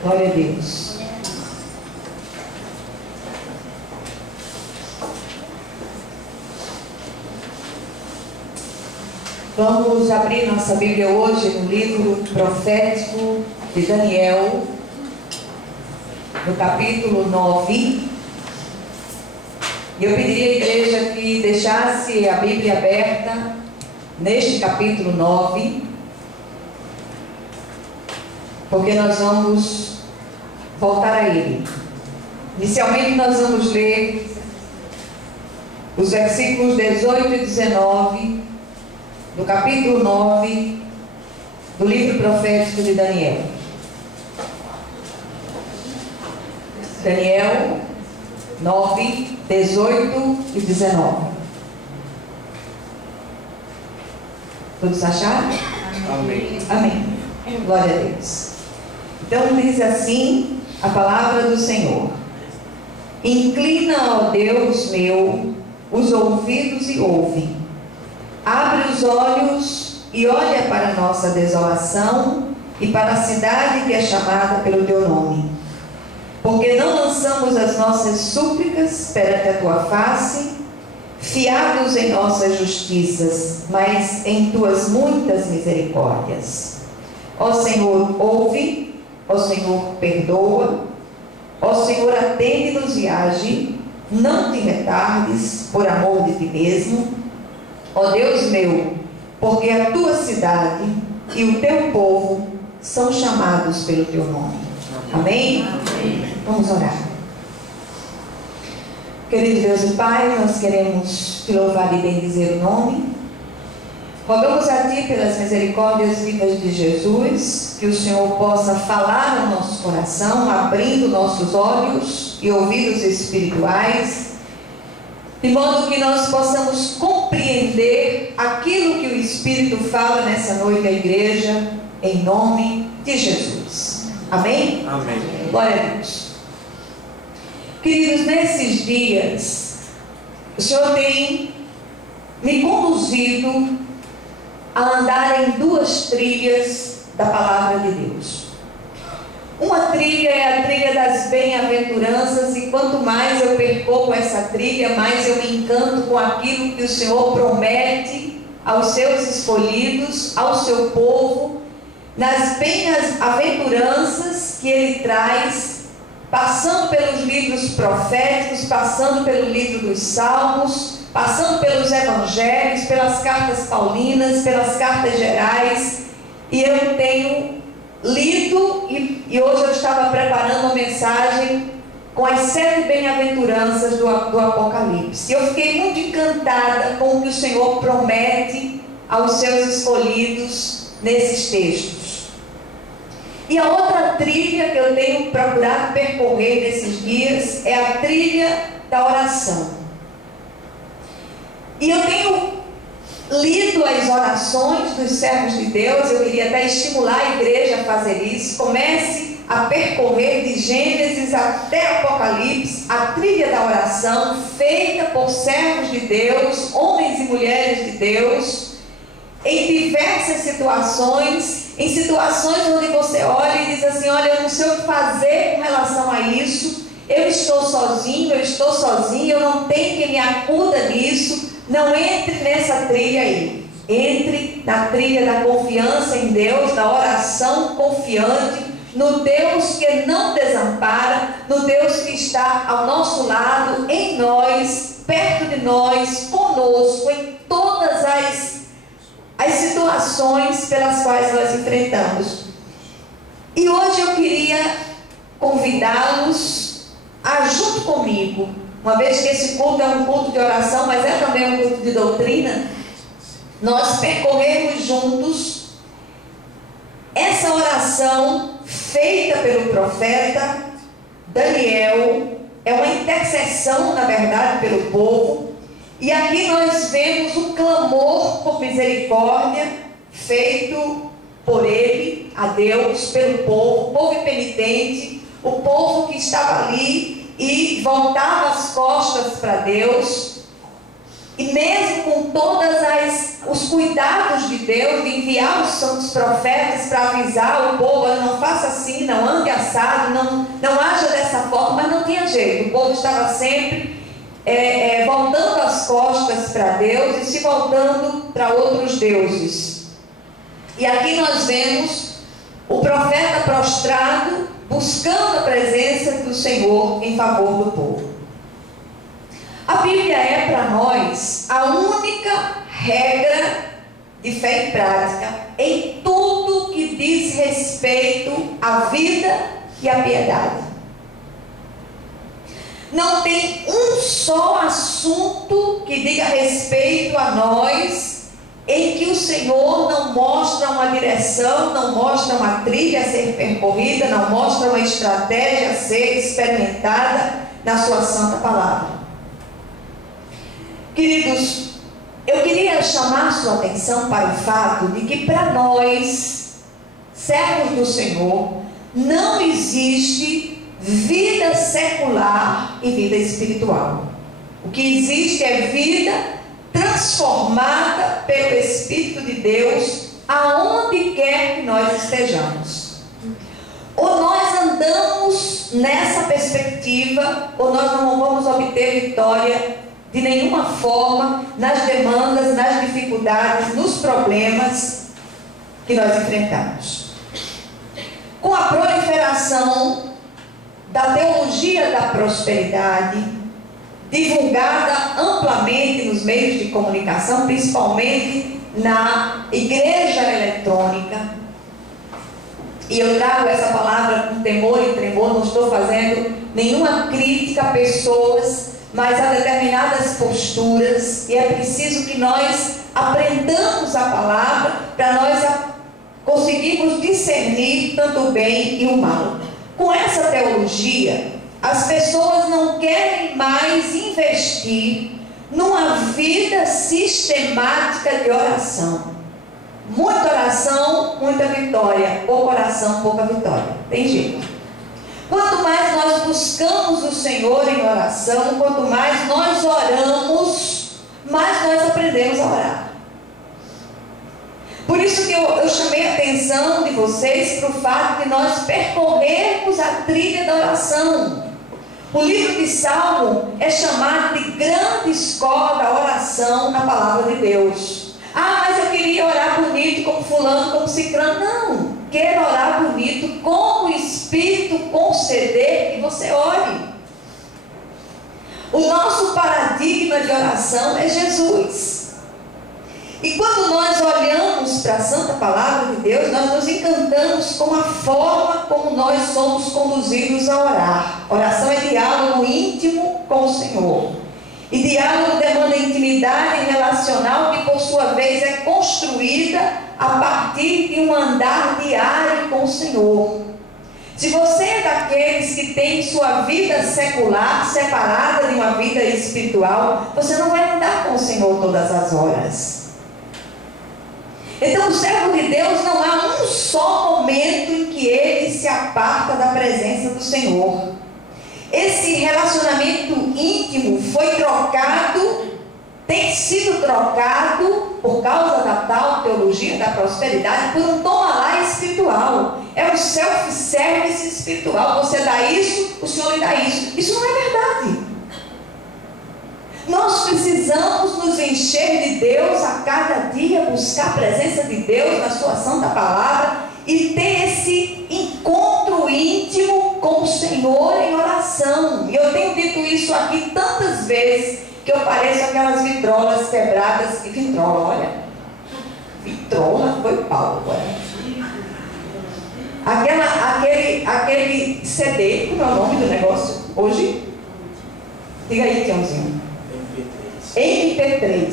Glória a Deus. Vamos abrir nossa Bíblia hoje no livro profético de Daniel, no capítulo 9. E eu pediria à igreja que deixasse a Bíblia aberta neste capítulo 9, porque nós vamos voltar a ele. Inicialmente nós vamos ler os versículos 18 e 19 do capítulo 9 do livro profético de Daniel. Daniel 9, 18 e 19. Todos acharam? Amém. Amém. Glória a Deus. Então diz assim a palavra do Senhor: Inclina, ó Deus meu, os ouvidos e ouve. Abre os olhos e olha para a nossa desolação e para a cidade que é chamada pelo teu nome. Porque não lançamos as nossas súplicas perante a tua face, fiados em nossas justiças, mas em tuas muitas misericórdias. Ó Senhor, ouve. Ó Senhor, perdoa. Ó Senhor, atende-nos e age. Não te retardes por amor de ti mesmo. Ó Deus meu, porque a tua cidade e o teu povo são chamados pelo teu nome. Amém? Amém. Vamos orar. Querido Deus e Pai, nós queremos te louvar e bendizer o nome. Rogamos a Ti pelas misericórdias vivas de Jesus, que o Senhor possa falar ao nosso coração, abrindo nossos olhos e ouvidos espirituais, de modo que nós possamos compreender aquilo que o Espírito fala nessa noite à igreja, em nome de Jesus. Amém? Amém. Glória a Deus. Queridos, nesses dias, o Senhor tem me conduzido a andar em duas trilhas da palavra de Deus. Uma trilha é a trilha das bem-aventuranças, e quanto mais eu percorro essa trilha, mais eu me encanto com aquilo que o Senhor promete aos seus escolhidos, ao seu povo, nas bem-aventuranças que Ele traz, passando pelos livros proféticos, passando pelo livro dos Salmos, passando pelos Evangelhos, pelas cartas paulinas, pelas cartas gerais. E eu tenho lido, e hoje eu estava preparando uma mensagem com as 7 bem-aventuranças do Apocalipse. Eu fiquei muito encantada com o que o Senhor promete aos seus escolhidos nesses textos. E a outra trilha que eu tenho procurado percorrer nesses dias é a trilha da oração. E eu tenho lido as orações dos servos de Deus. Eu queria até estimular a igreja a fazer isso. Comece a percorrer de Gênesis até Apocalipse a trilha da oração, feita por servos de Deus, homens e mulheres de Deus, em diversas situações, em situações onde você olha e diz assim: olha, eu não sei o que fazer com relação a isso, eu estou sozinho, eu estou sozinho, eu não tenho quem me acuda nisso. Não entre nessa trilha aí. Entre na trilha da confiança em Deus, da oração confiante, no Deus que não desampara, no Deus que está ao nosso lado, em nós, perto de nós, conosco, em todas as situações pelas quais nós enfrentamos. E hoje eu queria convidá-los a, junto comigo, uma vez que esse culto é um culto de oração, mas é também um culto de doutrina, nós percorremos juntos essa oração feita pelo profeta Daniel. É uma intercessão, na verdade, pelo povo. E aqui nós vemos um clamor por misericórdia feito por ele, a Deus, pelo povo, o povo impenitente, o povo que estava ali e voltava as costas para Deus. E mesmo com todos os cuidados de Deus, de enviar os santos profetas para avisar o povo: não faça assim, não ande assado, não haja dessa forma, mas não tinha jeito. O povo estava sempre voltando as costas para Deus e se voltando para outros deuses. E aqui nós vemos o profeta prostrado, buscando a presença do Senhor em favor do povo. A Bíblia é para nós a única regra de fé e prática em tudo que diz respeito à vida e à piedade. Não tem um só assunto que diga respeito a nós em que o Senhor não mostra uma direção, não mostra uma trilha a ser percorrida, não mostra uma estratégia a ser experimentada na sua santa palavra. Queridos, eu queria chamar sua atenção para o fato de que para nós, servos do Senhor, não existe vida secular e vida espiritual. O que existe é vida transformada pelo Espírito de Deus aonde quer que nós estejamos. Ou nós andamos nessa perspectiva, ou nós não vamos obter vitória de nenhuma forma nas demandas, nas dificuldades, nos problemas que nós enfrentamos. Com a proliferação da teologia da prosperidade, divulgada amplamente nos meios de comunicação, principalmente na igreja eletrônica, e eu trago essa palavra com temor e tremor, não estou fazendo nenhuma crítica a pessoas, mas a determinadas posturas, e é preciso que nós aprendamos a palavra para nós conseguirmos discernir tanto o bem e o mal. Com essa teologia, as pessoas não querem mais investir numa vida sistemática de oração. Muita oração, muita vitória. Pouca oração, pouca vitória. Tem jeito. Quanto mais nós buscamos o Senhor em oração, quanto mais nós oramos, mais nós aprendemos a orar. Por isso que eu chamei a atenção de vocês para o fato de nós percorrermos a trilha da oração. O livro de Salmo é chamado de grande escola da oração na palavra de Deus. Ah, mas eu queria orar bonito como fulano, como ciclano. Não, quero orar bonito como o Espírito conceder que você ore. O nosso paradigma de oração é Jesus. E quando nós olhamos para a Santa Palavra de Deus, nós nos encantamos com a forma como nós somos conduzidos a orar. Oração é diálogo íntimo com o Senhor. E diálogo demanda intimidade relacional que, por sua vez, é construída a partir de um andar diário com o Senhor. Se você é daqueles que tem sua vida secular separada de uma vida espiritual, você não vai andar com o Senhor todas as horas. Então, o servo de Deus, não há um só momento em que ele se aparta da presença do Senhor. Esse relacionamento íntimo foi trocado, tem sido trocado, por causa da tal teologia da prosperidade, por um toma lá espiritual. É um self-service espiritual. Você dá isso, o Senhor lhe dá isso. Isso não é verdade. Nós precisamos nos encher de Deus a cada dia, buscar a presença de Deus na sua santa palavra e ter esse encontro íntimo com o Senhor em oração. E eu tenho dito isso aqui tantas vezes que eu pareço aquelas vitrolas quebradas. E vitrola, olha, vitrola foi pau agora. Aquele CD, como é o nome do negócio hoje? Diga aí, Tiãozinho. MP3.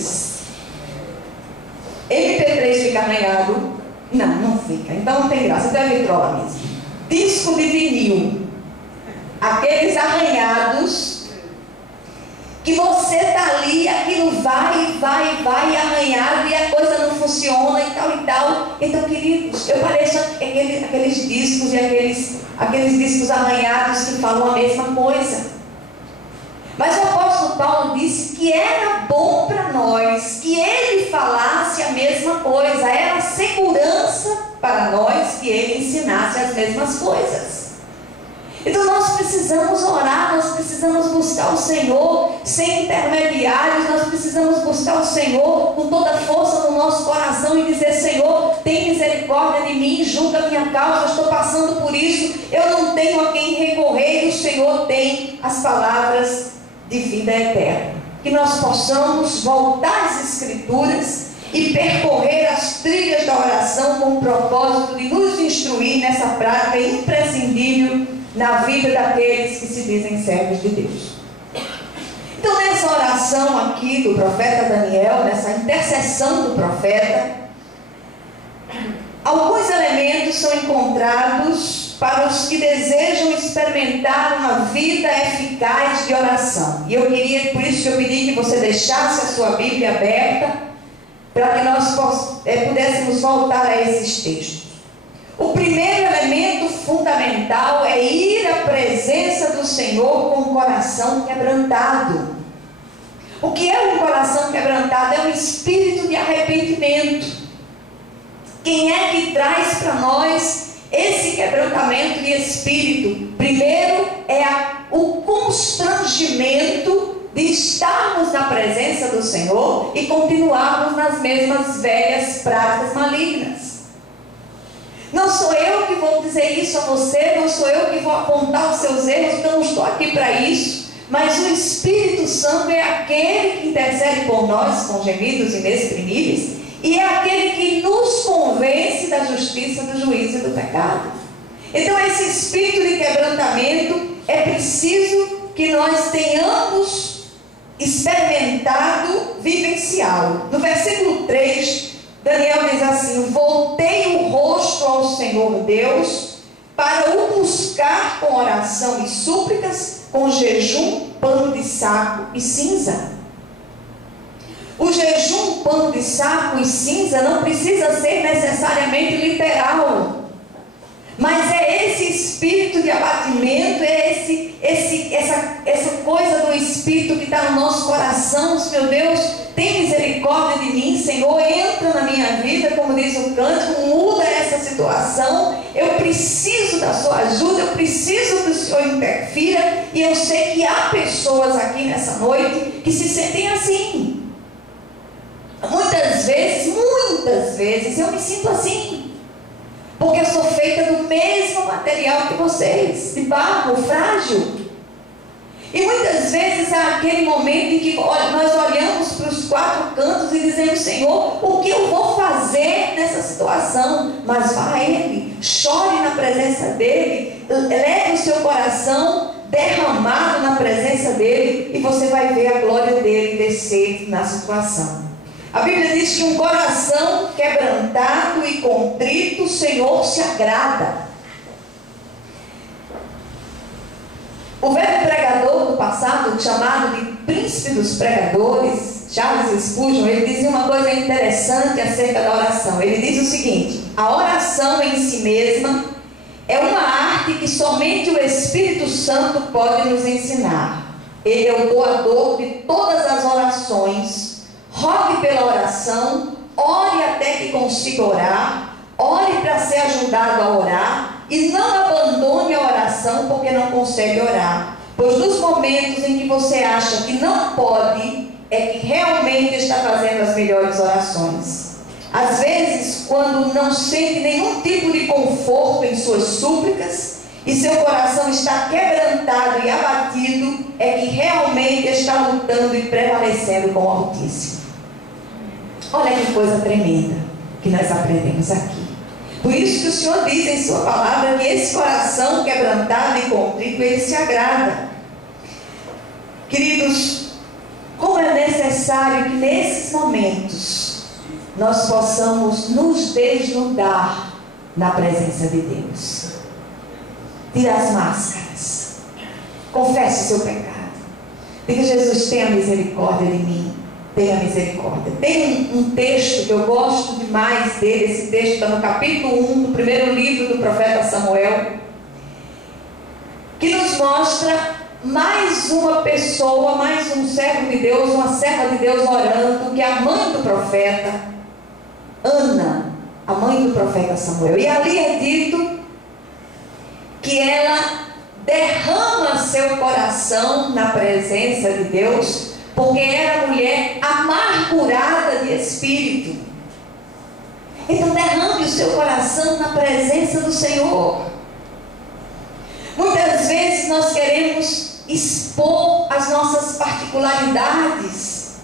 MP3 fica arranhado? Não fica. Então não tem graça. Então é vitrola mesmo. Disco de vinil. Aqueles arranhados que você está ali, aquilo vai arranhado e a coisa não funciona e tal e tal. Então, queridos, eu pareço aqueles discos e aqueles discos arranhados que falam a mesma coisa. Mas o apóstolo Paulo disse que era bom para nós que ele falasse a mesma coisa, era segurança para nós que ele ensinasse as mesmas coisas. Então nós precisamos orar, nós precisamos buscar o Senhor sem intermediários, nós precisamos buscar o Senhor com toda a força no nosso coração e dizer: Senhor, tem misericórdia de mim, julga a minha causa, eu estou passando por isso, eu não tenho a quem recorrer, e o Senhor tem as palavras de vida eterna. Que nós possamos voltar às Escrituras e percorrer as trilhas da oração com o propósito de nos instruir nessa prática imprescindível na vida daqueles que se dizem servos de Deus. Então, nessa oração aqui do profeta Daniel, nessa intercessão do profeta, alguns elementos são encontrados para os que desejam experimentar uma vida eficaz de oração. E por isso que eu pedi que você deixasse a sua Bíblia aberta, para que nós pudéssemos voltar a esses textos. O primeiro elemento fundamental é ir à presença do Senhor com o coração quebrantado. O que é um coração quebrantado? É um espírito de arrependimento. Quem é que traz para nós esse quebrantamento de espírito? Primeiro é o constrangimento de estarmos na presença do Senhor e continuarmos nas mesmas velhas práticas malignas. Não sou eu que vou dizer isso a você, não sou eu que vou apontar os seus erros, porque eu não estou aqui para isso, mas o Espírito Santo é aquele que intercede por nós com gemidos inexprimíveis, e é aquele que nos convence da justiça, do juízo e do pecado. Então, esse espírito de quebrantamento é preciso que nós tenhamos experimentado, vivenciá-lo. No versículo 3, Daniel diz assim: voltei o rosto ao Senhor Deus para o buscar com oração e súplicas, com jejum, pano de saco e cinza. O jejum, pano de saco e cinza não precisa ser necessariamente literal, mas é esse espírito de abatimento, é essa coisa do espírito que está no nosso coração. Meu Deus, tem misericórdia de mim, Senhor, entra na minha vida, como diz o cântico, muda essa situação, eu preciso da sua ajuda, eu preciso que o Senhor interfira. E eu sei que há pessoas aqui nessa noite que se sentem assim. Muitas vezes eu me sinto assim, porque eu sou feita do mesmo material que vocês, de barro, frágil. E muitas vezes há aquele momento em que nós olhamos para os quatro cantos e dizemos: Senhor, o que eu vou fazer nessa situação? Mas vá a Ele, chore na presença dEle, leve o seu coração derramado na presença dEle, e você vai ver a glória dEle descer na situação. A Bíblia diz que um coração quebrantado e contrito, o Senhor se agrada. O velho pregador do passado, chamado de príncipe dos pregadores, Charles Spurgeon, ele dizia uma coisa interessante acerca da oração. Ele diz o seguinte: a oração em si mesma é uma arte que somente o Espírito Santo pode nos ensinar. Ele é o doador de todas as orações. Rogue pela oração, ore até que consiga orar, ore para ser ajudado a orar, e não abandone a oração porque não consegue orar. Pois nos momentos em que você acha que não pode, é que realmente está fazendo as melhores orações. Às vezes, quando não sente nenhum tipo de conforto em suas súplicas, e seu coração está quebrantado e abatido, é que realmente está lutando e prevalecendo com o Altíssimo. Olha que coisa tremenda que nós aprendemos aqui. Por isso que o Senhor diz em sua palavra que esse coração quebrantado e contrito, Ele se agrada. Queridos, como é necessário que nesses momentos nós possamos nos desnudar na presença de Deus. Tira as máscaras, confesse o seu pecado, diga: Jesus, tenha misericórdia de mim, tenha misericórdia. Tem um texto que eu gosto demais dele. Esse texto está no capítulo 1 do primeiro livro do profeta Samuel, que nos mostra mais uma pessoa, mais um servo de Deus, uma serva de Deus orando, que é a mãe do profeta, Ana, a mãe do profeta Samuel. E ali é dito que ela derrama seu coração na presença de Deus, porque era mulher amargurada de espírito. Então derrame o seu coração na presença do Senhor. Muitas vezes nós queremos expor as nossas particularidades.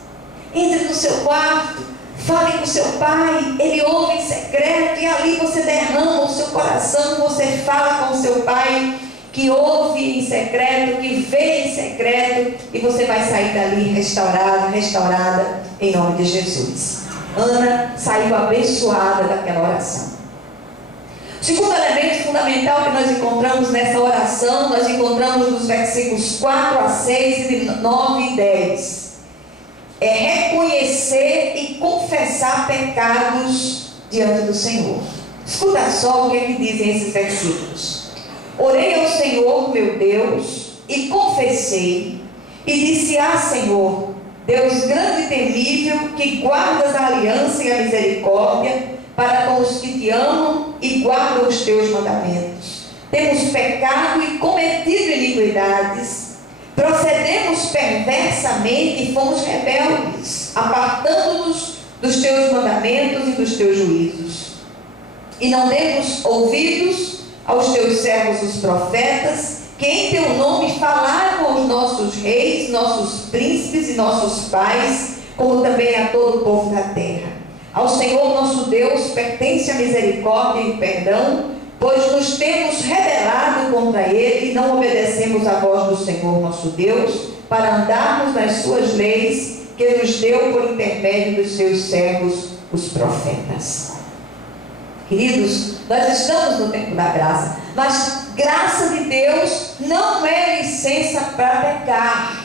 Entre no seu quarto, fale com seu pai, ele ouve em secreto, e ali você derrama o seu coração, você fala com o seu pai, que ouve em secreto, que vê em secreto, e você vai sair dali restaurado, restaurada, em nome de Jesus. Ana saiu abençoada daquela oração. O segundo elemento fundamental que nós encontramos nessa oração, nós encontramos nos versículos 4 a 6 e 9 e 10. É reconhecer e confessar pecados diante do Senhor. Escuta só o que é que dizem esses versículos. Orei ao Senhor meu Deus e confessei e disse: Senhor, Deus grande e temível, que guardas a aliança e a misericórdia para com os que te amam e guardam os teus mandamentos. Temos pecado e cometido iniquidades, procedemos perversamente e fomos rebeldes, apartando-nos dos teus mandamentos e dos teus juízos. E não demos ouvidos aos teus servos os profetas, que em teu nome falaram aos nossos reis, nossos príncipes e nossos pais, como também a todo o povo da terra. Ao Senhor nosso Deus pertence a misericórdia e perdão, pois nos temos rebelado contra Ele e não obedecemos à voz do Senhor nosso Deus, para andarmos nas suas leis, que nos deu por intermédio dos seus servos, os profetas. Queridos, nós estamos no tempo da graça, mas graça de Deus não é licença para pecar.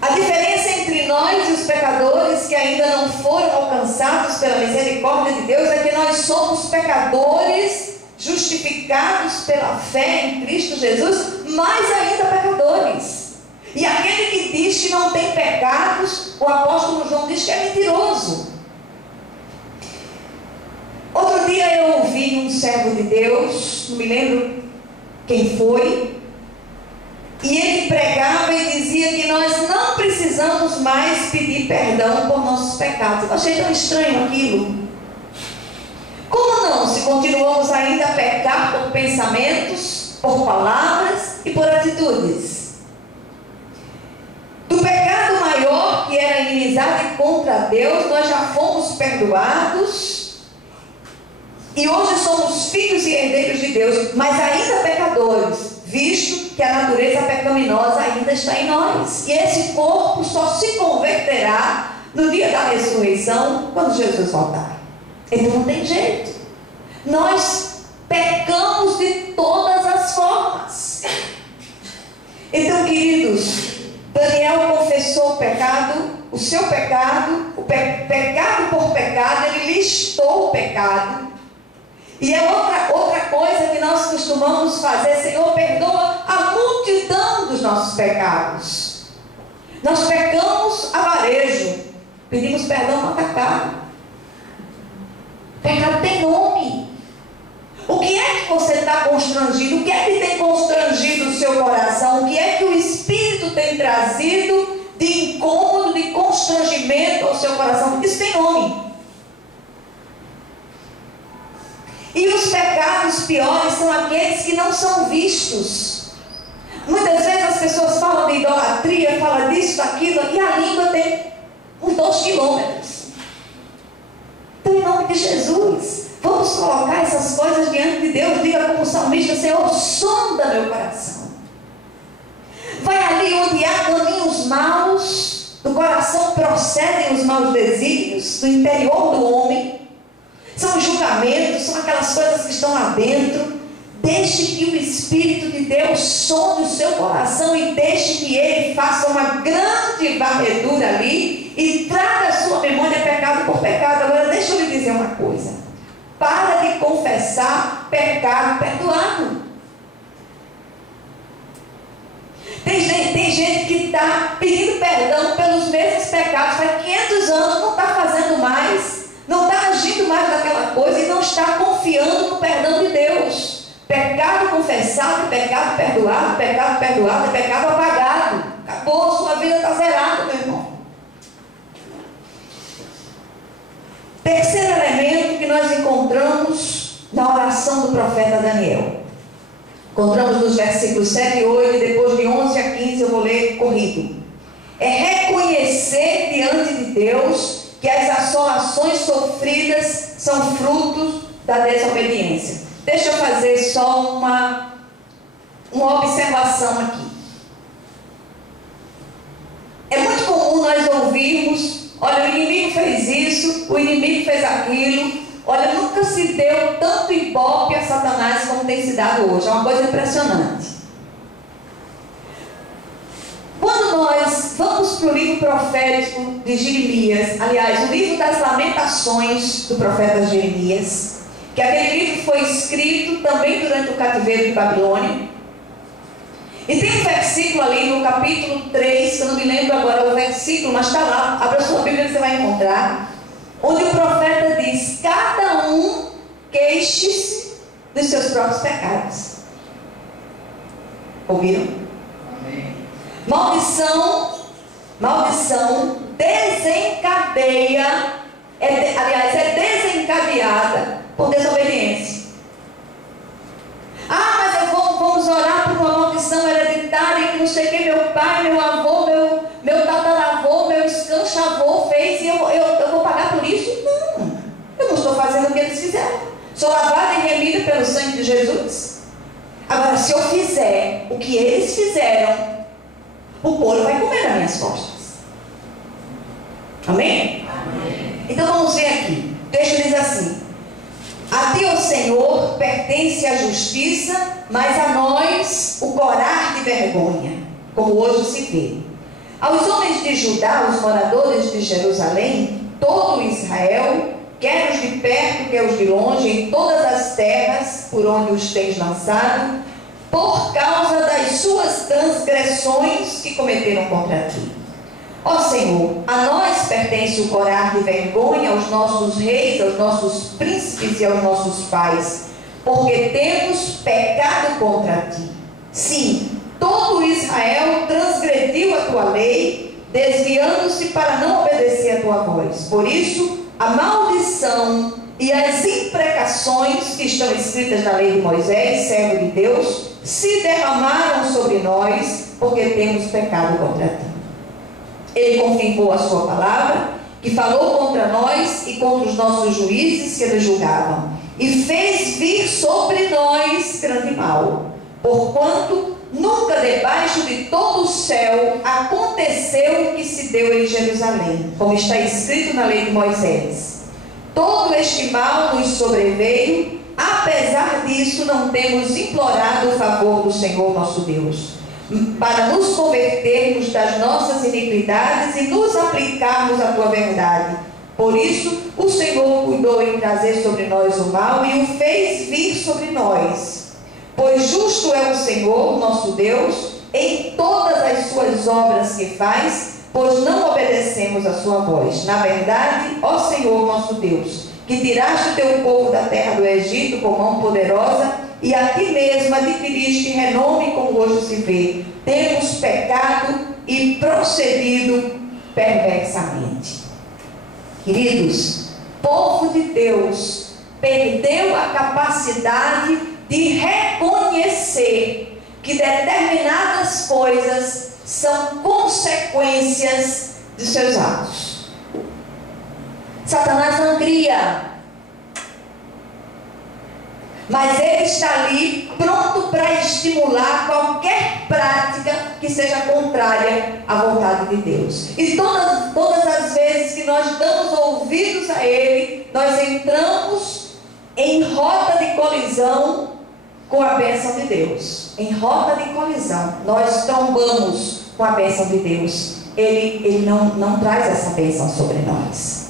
A diferença entre nós e os pecadores que ainda não foram alcançados pela misericórdia de Deus é que nós somos pecadores justificados pela fé em Cristo Jesus, mas ainda pecadores. E aquele que diz que não tem pecados, o apóstolo João diz que é mentiroso. Outro dia eu ouvi um servo de Deus, não me lembro quem foi, e ele pregava e dizia que nós não precisamos mais pedir perdão por nossos pecados. Eu achei tão estranho aquilo. Como não, se continuamos ainda a pecar por pensamentos, por palavras e por atitudes? Do pecado maior, que era a inimizade contra Deus, nós já fomos perdoados. E hoje somos filhos e herdeiros de Deus, mas ainda pecadores, visto que a natureza pecaminosa ainda está em nós. E esse corpo só se converterá no dia da ressurreição, quando Jesus voltar. Então não tem jeito. Nós pecamos de todas as formas. Então, queridos, Daniel confessou o pecado, o seu pecado, pecado por pecado, ele listou o pecado. E é outra coisa que nós costumamos fazer: Senhor, perdoa a multidão dos nossos pecados. Nós pecamos a varejo, pedimos perdão no atacado. Pecado tem nome. O que é que você está constrangido? O que é que tem constrangido o seu coração? O que é que o Espírito tem trazido de incômodo, de constrangimento ao seu coração? Isso tem nome. E os pecados piores são aqueles que não são vistos. Muitas vezes as pessoas falam de idolatria, falam disso, daquilo, e a língua tem uns 2 quilômetros. Então, em nome de Jesus, vamos colocar essas coisas diante de Deus. Diga como salmista: Senhor, sonda meu coração. Vai ali onde há caminhos maus, do coração procedem os maus desígnios, do interior do homem. São os julgamentos, são aquelas coisas que estão lá dentro. Deixe que o Espírito de Deus sonde o seu coração e deixe que Ele faça uma grande varredura ali e traga à sua memória pecado por pecado. Agora deixa eu lhe dizer uma coisa: para de confessar pecado perdoado. gente que está pedindo perdão pelos mesmos pecados, faz 500 anos, não está fazendo mais, não está agindo mais daquela coisa e não está confiando no perdão de Deus. Pecado confessado, pecado perdoado, pecado perdoado, é pecado apagado. Acabou, sua vida está zerada, meu irmão. Terceiro elemento que nós encontramos na oração do profeta Daniel. Encontramos nos versículos 7 e 8, e depois de 11 a 15 eu vou ler corrido. É reconhecer diante de Deus que as assolações sofridas são frutos da desobediência. Deixa eu fazer só uma observação aqui. É muito comum nós ouvirmos: olha, o inimigo fez isso, o inimigo fez aquilo. Olha, nunca se deu tanto ibope a Satanás como tem se dado hoje. É uma coisa impressionante. Quando nós vamos para o livro profético de Jeremias, aliás, o livro das lamentações do profeta Jeremias, que aquele livro foi escrito também durante o cativeiro de Babilônia. E tem um versículo ali no capítulo 3, que eu não me lembro agora o versículo, mas está lá, abra sua Bíblia e você vai encontrar, onde o profeta diz: cada um queixe-se dos seus próprios pecados. Ouviram? Amém. Maldição desencadeia, é desencadeada por desobediência. Ah, mas vamos orar por uma maldição hereditária que não sei o que meu pai, meu avô, meu tataravô, meu escanchavô fez e eu vou pagar por isso? Não, eu não estou fazendo o que eles fizeram. Sou lavada e remida pelo sangue de Jesus. Agora, se eu fizer o que eles fizeram, o couro vai comer nas minhas costas. Amém? Amém. Então vamos ver aqui. O texto diz assim: a ti, ó Senhor, pertence a justiça, mas a nós o corar de vergonha, como hoje se vê. Aos homens de Judá, os moradores de Jerusalém, todo Israel, quer os de perto, quer os de longe, em todas as terras por onde os tens lançado, por causa das suas transgressões que cometeram contra ti. Ó Senhor, a nós pertence o corar de vergonha, aos nossos reis, aos nossos príncipes e aos nossos pais, porque temos pecado contra ti. Sim, todo Israel transgrediu a tua lei, desviando-se para não obedecer a tua voz. Por isso, a maldição e as imprecações que estão escritas na lei de Moisés, servo de Deus, se derramaram sobre nós, porque temos pecado contra ti. Ele confirmou a sua palavra, que falou contra nós e contra os nossos juízes que nos julgavam, e fez vir sobre nós grande mal, porquanto nunca debaixo de todo o céu aconteceu o que se deu em Jerusalém, como está escrito na lei de Moisés. Todo este mal nos sobreveio, apesar disso não temos implorado o favor do Senhor nosso Deus, para nos convertermos das nossas iniquidades e nos aplicarmos à tua verdade. Por isso, o Senhor cuidou em trazer sobre nós o mal e o fez vir sobre nós. Pois justo é o Senhor, nosso Deus, em todas as suas obras que faz, pois não obedecemos a sua voz. Na verdade, ó Senhor, nosso Deus, que tiraste o teu povo da terra do Egito com mão poderosa, e a ti mesmo adquiriste renome como hoje se vê, temos pecado e procedido perversamente. Queridos, povo de Deus perdeu a capacidade de reconhecer que determinadas coisas são consequências de seus atos. Satanás não cria, mas ele está ali pronto para estimular qualquer prática que seja contrária à vontade de Deus. E todas as vezes que nós damos ouvidos a ele, nós entramos em rota de colisão com a bênção de Deus. Em rota de colisão, nós trombamos com a bênção de Deus. Ele não traz essa bênção sobre nós.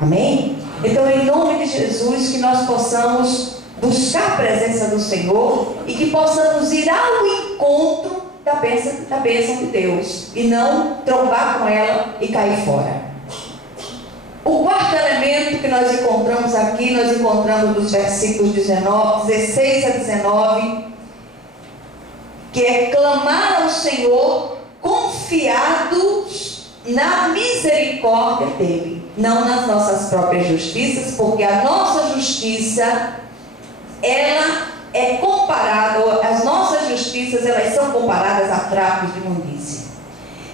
Amém? Então, em nome de Jesus, que nós possamos buscar a presença do Senhor e que possamos ir ao encontro da bênção de Deus e não trombar com ela e cair fora. O quarto elemento que nós encontramos aqui, nós encontramos dos versículos 16 a 19, que é clamar ao Senhor confiados na misericórdia dele, não nas nossas próprias justiças, porque a nossa justiça, ela é comparada, as nossas justiças, elas são comparadas a trapos de imundícia.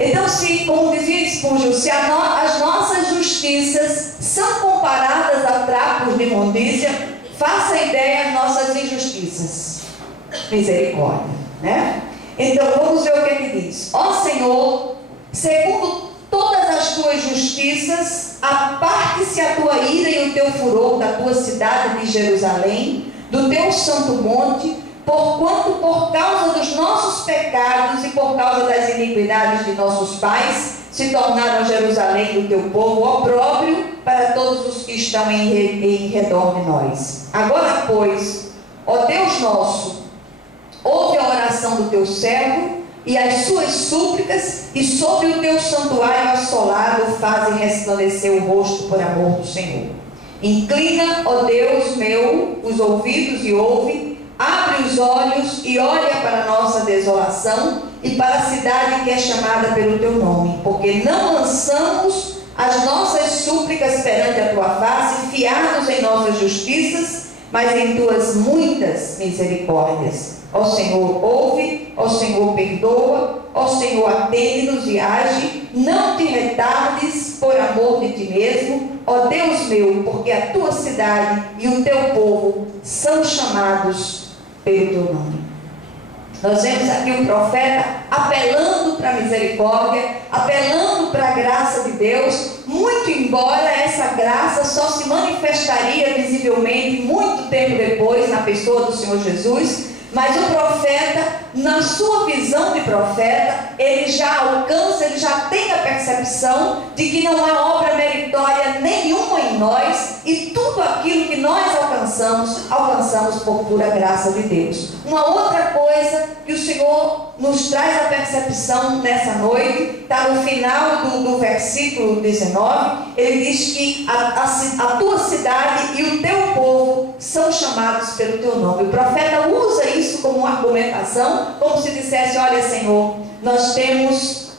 Então, se, como dizia Spurgeon, se as nossas justiças são comparadas a trapos de imundícia, faça ideia as nossas injustiças. Misericórdia, né? Então, vamos ver o que ele diz. Ó Senhor, segundo todas as tuas justiças, aparte-se a tua ira e o teu furor da tua cidade de Jerusalém, do teu santo monte, porquanto por causa dos nossos pecados e por causa das iniquidades de nossos pais, se tornaram Jerusalém do teu povo opróbrio para todos os que estão em redor de nós. Agora, pois, ó Deus nosso, ouve a oração do teu servo e as suas súplicas, e sobre o teu santuário assolado faze resplandecer o rosto por amor do Senhor. Inclina, ó Deus meu, os ouvidos e ouve, abre os olhos e olha para a nossa desolação e para a cidade que é chamada pelo teu nome, porque não lançamos as nossas súplicas perante a tua face, fiados em nossas justiças, mas em tuas muitas misericórdias. Ó Senhor, ouve, ó Senhor, perdoa, ó Senhor, atende-nos e age, não te retardes por amor de ti mesmo, ó Deus meu, porque a tua cidade e o teu povo são chamados pelo teu nome. Nós vemos aqui o profeta apelando para a misericórdia, apelando para a graça de Deus, muito embora essa graça só se manifestaria visivelmente muito tempo depois na pessoa do Senhor Jesus. Mas o profeta, na sua visão de profeta, ele já alcança, ele já tem a percepção de que não há obra meritória nenhuma em nós, e tudo aquilo que nós alcançamos por pura graça de Deus. Uma outra coisa que o Senhor nos traz a percepção nessa noite, está no final do versículo 19, ele diz que a tua cidade e o teu povo são chamados pelo teu nome. O profeta usa isso como uma argumentação, como se dissesse: olha Senhor, nós temos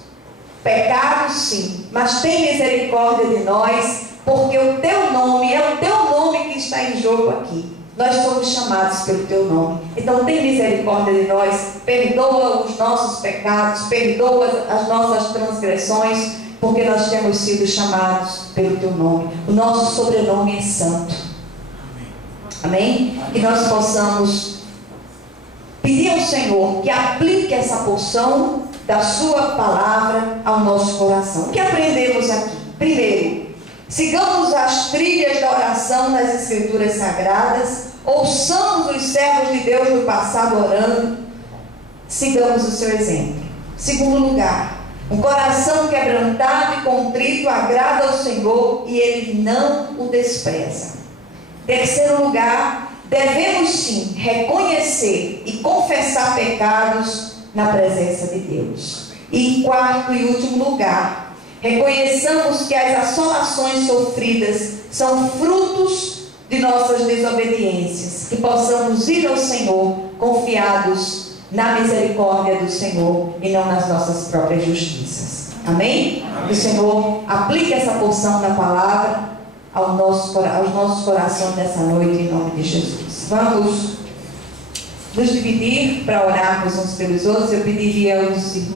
pecados sim, mas tem misericórdia de nós, porque o teu nome, é o teu nome que está em jogo aqui. Nós somos chamados pelo teu nome. Então tem misericórdia de nós, perdoa os nossos pecados, perdoa as nossas transgressões, porque nós temos sido chamados pelo teu nome. O nosso sobrenome é santo. Amém? Que nós possamos pedir ao Senhor que aplique essa porção da sua palavra ao nosso coração. O que aprendemos aqui? Primeiro, sigamos as trilhas da oração nas Escrituras Sagradas, ouçamos os servos de Deus do passado orando, sigamos o seu exemplo. Segundo lugar, um coração quebrantado e contrito agrada ao Senhor e Ele não o despreza. Terceiro lugar, devemos sim reconhecer e confessar pecados na presença de Deus. E em quarto e último lugar, reconheçamos que as assolações sofridas são frutos de nossas desobediências, que possamos ir ao Senhor confiados na misericórdia do Senhor e não nas nossas próprias justiças. Amém? Amém. Que o Senhor aplique essa porção da palavra aos nossos corações nessa noite, em nome de Jesus. Vamos nos dividir para orarmos uns pelos outros. Eu pediria aos irmãos